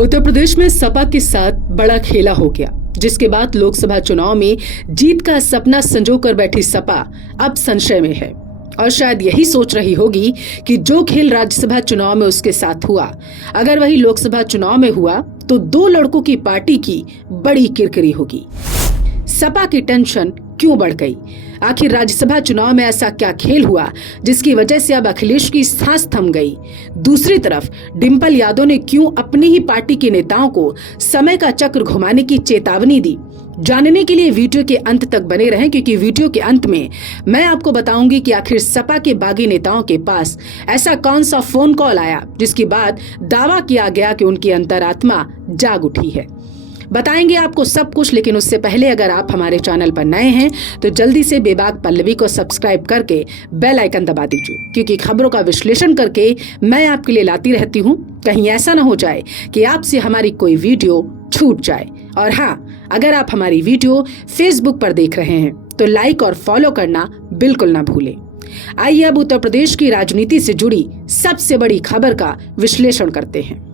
उत्तर प्रदेश में सपा के साथ बड़ा खेला हो गया, जिसके बाद लोकसभा चुनाव में जीत का सपना संजोकर बैठी सपा अब संशय में है और शायद यही सोच रही होगी कि जो खेल राज्यसभा चुनाव में उसके साथ हुआ, अगर वही लोकसभा चुनाव में हुआ तो दो लड़कों की पार्टी की बड़ी किरकिरी होगी। सपा की टेंशन क्यों बढ़ गई? आखिर राज्यसभा चुनाव में ऐसा क्या खेल हुआ जिसकी वजह से अब अखिलेश की सांस थम गई? दूसरी तरफ डिंपल यादव ने क्यों अपनी ही पार्टी के नेताओं को समय का चक्र घुमाने की चेतावनी दी? जानने के लिए वीडियो के अंत तक बने रहें, क्योंकि वीडियो के अंत में मैं आपको बताऊंगी कि आखिर सपा के बागी नेताओं के पास ऐसा कौन सा फोन कॉल आया जिसके बाद दावा किया गया कि उनकी अंतरात्मा जाग उठी है। बताएंगे आपको सब कुछ, लेकिन उससे पहले अगर आप हमारे चैनल पर नए हैं तो जल्दी से बेबाक पल्लवी को सब्सक्राइब करके बेल आइकन दबा दीजिए, क्योंकि खबरों का विश्लेषण करके मैं आपके लिए लाती रहती हूं। कहीं ऐसा न हो जाए कि आपसे हमारी कोई वीडियो छूट जाए। और हाँ, अगर आप हमारी वीडियो फेसबुक पर देख रहे हैं तो लाइक और फॉलो करना बिल्कुल ना भूलें। आइए अब उत्तर प्रदेश की राजनीति से जुड़ी सबसे बड़ी खबर का विश्लेषण करते हैं।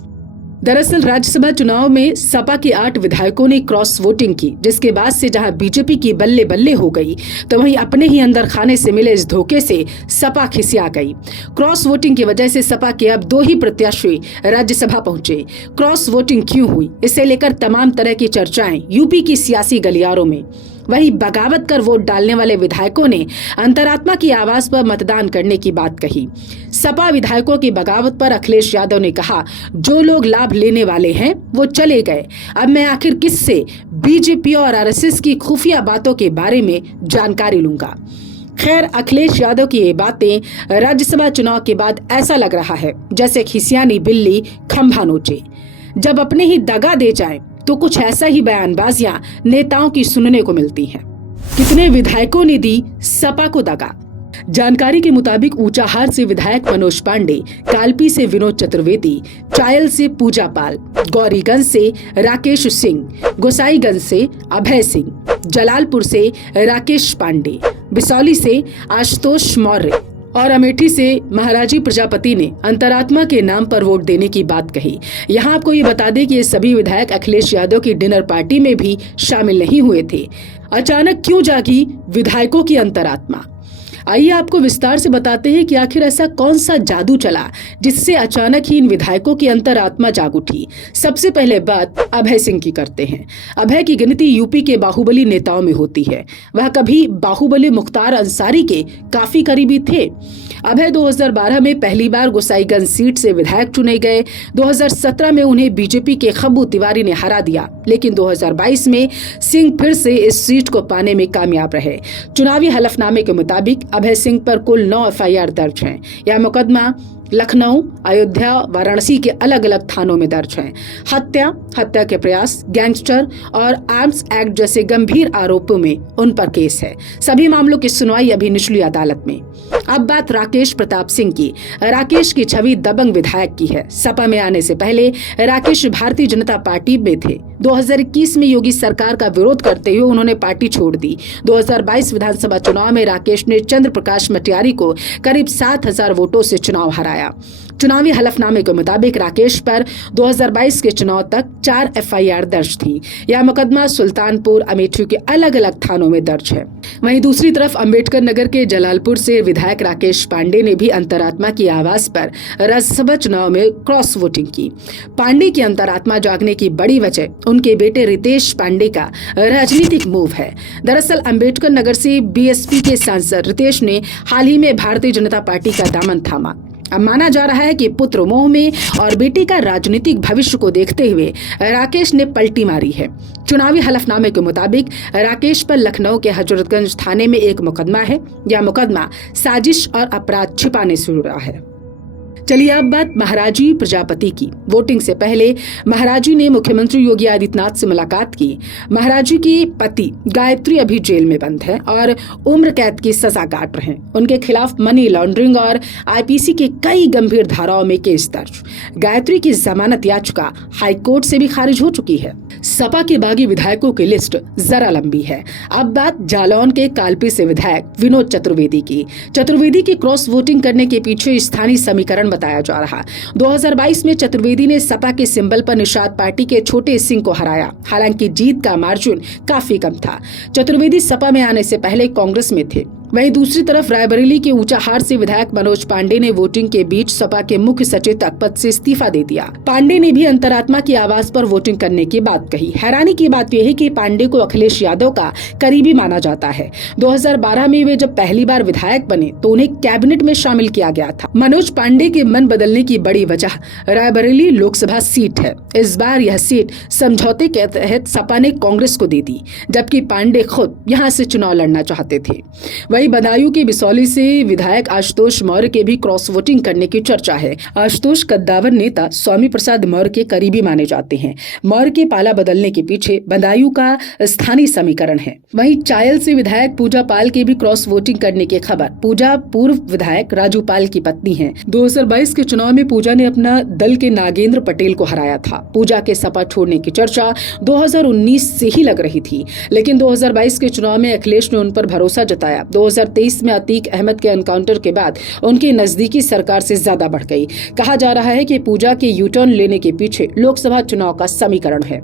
दरअसल राज्यसभा चुनाव में सपा के 8 विधायकों ने क्रॉस वोटिंग की, जिसके बाद से जहां बीजेपी की बल्ले बल्ले हो गई, तो वहीं अपने ही अंदर खाने से मिले इस धोखे से सपा खिसिया गई। क्रॉस वोटिंग की वजह से सपा के अब 2 ही प्रत्याशी राज्यसभा पहुंचे। क्रॉस वोटिंग क्यों हुई, इसे लेकर तमाम तरह की चर्चाएं यूपी की सियासी गलियारों में। वहीं बगावत कर वोट डालने वाले विधायकों ने अंतरात्मा की आवाज पर मतदान करने की बात कही। सपा विधायकों की बगावत पर अखिलेश यादव ने कहा, जो लोग लाभ लेने वाले हैं वो चले गए, अब मैं आखिर किससे बीजेपी और आरएसएस की खुफिया बातों के बारे में जानकारी लूंगा। खैर, अखिलेश यादव की ये बातें राज्यसभा चुनाव के बाद ऐसा लग रहा है जैसे खिसियानी बिल्ली खंभा नोचे। जब अपने ही दगा दे जाए तो कुछ ऐसा ही बयानबाजियां नेताओं की सुनने को मिलती हैं। कितने विधायकों ने दी सपा को दगा? जानकारी के मुताबिक ऊंचाहार से विधायक मनोज पांडे, कालपी से विनोद चतुर्वेदी, चायल से पूजा पाल, गौरीगंज से राकेश सिंह, गोसाईगंज से अभय सिंह, जलालपुर से राकेश पांडे, बिसौली से आशुतोष मौर्य और अमेठी से महाराजी प्रजापति ने अंतरात्मा के नाम पर वोट देने की बात कही। यहाँ आपको ये बता दें कि ये सभी विधायक अखिलेश यादव की डिनर पार्टी में भी शामिल नहीं हुए थे। अचानक क्यों जागी विधायकों की अंतरात्मा? आइए आपको विस्तार से बताते हैं कि आखिर ऐसा कौन सा जादू चला जिससे अचानक ही इन विधायकों की अंतरात्मा जाग उठी। सबसे पहले बात अभय सिंह की करते हैं। अभय की गिनती यूपी के बाहुबली नेताओं में होती है। वह कभी बाहुबली मुख्तार अंसारी के काफी करीबी थे। अभय 2012 में पहली बार गोसाईगंज सीट से विधायक चुने गए। 2017 में उन्हें बीजेपी के खब्बू तिवारी ने हरा दिया, लेकिन 2022 में सिंह फिर से इस सीट को पाने में कामयाब रहे। चुनावी हलफनामे के मुताबिक अभय सिंह पर कुल 9 एफआईआर दर्ज हैं। यह मुकदमा लखनऊ, अयोध्या, वाराणसी के अलग अलग थानों में दर्ज हैं। हत्या के प्रयास, गैंगस्टर और आर्म्स एक्ट जैसे गंभीर आरोपों में उन पर केस है। सभी मामलों की सुनवाई अभी निचली अदालत में। अब बात राकेश प्रताप सिंह की। राकेश की छवि दबंग विधायक की है। सपा में आने से पहले राकेश भारतीय जनता पार्टी में थे। 2021 में योगी सरकार का विरोध करते हुए उन्होंने पार्टी छोड़ दी। 2022 विधानसभा चुनाव में राकेश ने चंद्र प्रकाश मटियारी को करीब 7,000 वोटों से चुनाव हराया। चुनावी हलफनामे के मुताबिक राकेश पर 2022 के चुनाव तक 4 एफआईआर दर्ज थी। यह मुकदमा सुल्तानपुर, अमेठी के अलग अलग थानों में दर्ज है। वहीं दूसरी तरफ अम्बेडकर नगर के जलालपुर से विधायक राकेश पांडे ने भी अंतरात्मा की आवाज पर राज्यसभा चुनाव में क्रॉस वोटिंग की। पांडे की अंतरात्मा जागने की बड़ी वजह उनके बेटे रितेश पांडे का राजनीतिक मूव है। दरअसल अम्बेडकर नगर से बीएसपी के सांसद रितेश ने हाल ही में भारतीय जनता पार्टी का दामन थामा। अब माना जा रहा है कि पुत्र मोह में और बेटे का राजनीतिक भविष्य को देखते हुए राकेश ने पलटी मारी है। चुनावी हलफनामे के मुताबिक राकेश पर लखनऊ के हजरतगंज थाने में एक मुकदमा है। यह मुकदमा साजिश और अपराध छिपाने से जुड़ा है। चलिए अब बात महाराजी प्रजापति की। वोटिंग से पहले महाराजी ने मुख्यमंत्री योगी आदित्यनाथ से मुलाकात की। महाराजी की पति गायत्री अभी जेल में बंद है और उम्र कैद की सजा काट रहे हैं। उनके खिलाफ मनी लॉन्ड्रिंग और आईपीसी के कई गंभीर धाराओं में केस दर्ज। गायत्री की जमानत याचिका हाईकोर्ट से भी खारिज हो चुकी है। सपा के बागी विधायकों की लिस्ट जरा लंबी है। अब बात जालौन के कालपी से विधायक विनोद चतुर्वेदी की। चतुर्वेदी की क्रॉस वोटिंग करने के पीछे स्थानीय समीकरण बताया जा रहा। 2022 में चतुर्वेदी ने सपा के सिंबल पर निषाद पार्टी के छोटे सिंह को हराया। हालांकि जीत का मार्जिन काफी कम था। चतुर्वेदी सपा में आने से पहले कांग्रेस में थे। वहीं दूसरी तरफ रायबरेली के ऊंचाहार से विधायक मनोज पांडे ने वोटिंग के बीच सपा के मुख्य सचेतक पद से इस्तीफा दे दिया। पांडे ने भी अंतरात्मा की आवाज पर वोटिंग करने की बात कही। हैरानी की बात यह है कि पांडे को अखिलेश यादव का करीबी माना जाता है। 2012 में वे जब पहली बार विधायक बने तो उन्हें कैबिनेट में शामिल किया गया था। मनोज पांडे के मन बदलने की बड़ी वजह रायबरेली लोकसभा सीट है। इस बार यह सीट समझौते के तहत सपा ने कांग्रेस को दे दी, जबकि पांडे खुद यहाँ से चुनाव लड़ना चाहते थे। वहीं बदायूं के बिसौली से विधायक आशुतोष मौर्य के भी क्रॉस वोटिंग करने की चर्चा है। आशुतोष कद्दावर नेता स्वामी प्रसाद मौर्य के करीबी माने जाते हैं। मौर्य के पाला बदलने के पीछे बदायूं का स्थानीय समीकरण है। वहीं चायल से विधायक पूजा पाल के भी क्रॉस वोटिंग करने की खबर। पूजा पूर्व विधायक राजू पाल की पत्नी है। 2022 के चुनाव में पूजा ने अपना दल के नागेंद्र पटेल को हराया था। पूजा के सपा छोड़ने की चर्चा 2019 से ही लग रही थी, लेकिन 2022 के चुनाव में अखिलेश ने उन पर भरोसा जताया। 2023 में अतीक अहमद के एनकाउंटर के बाद उनकी नजदीकी सरकार से ज्यादा बढ़ गई। कहा जा रहा है कि पूजा के यूटर्न लेने के पीछे लोकसभा चुनाव का समीकरण है।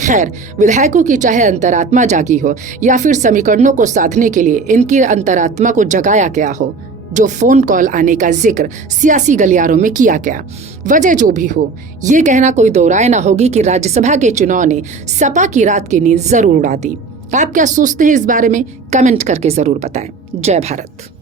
खैर, विधायकों की चाहे अंतरात्मा जागी हो या फिर समीकरणों को साधने के लिए इनकी अंतरात्मा को जगाया गया हो, जो फोन कॉल आने का जिक्र सियासी गलियारों में किया गया, वजह जो भी हो, ये कहना कोई दो राय न होगी कि राज्यसभा के चुनाव ने सपा की रात की नींद जरूर उड़ा दी। आप क्या सोचते हैं इस बारे में? कमेंट करके जरूर बताएं। जय भारत।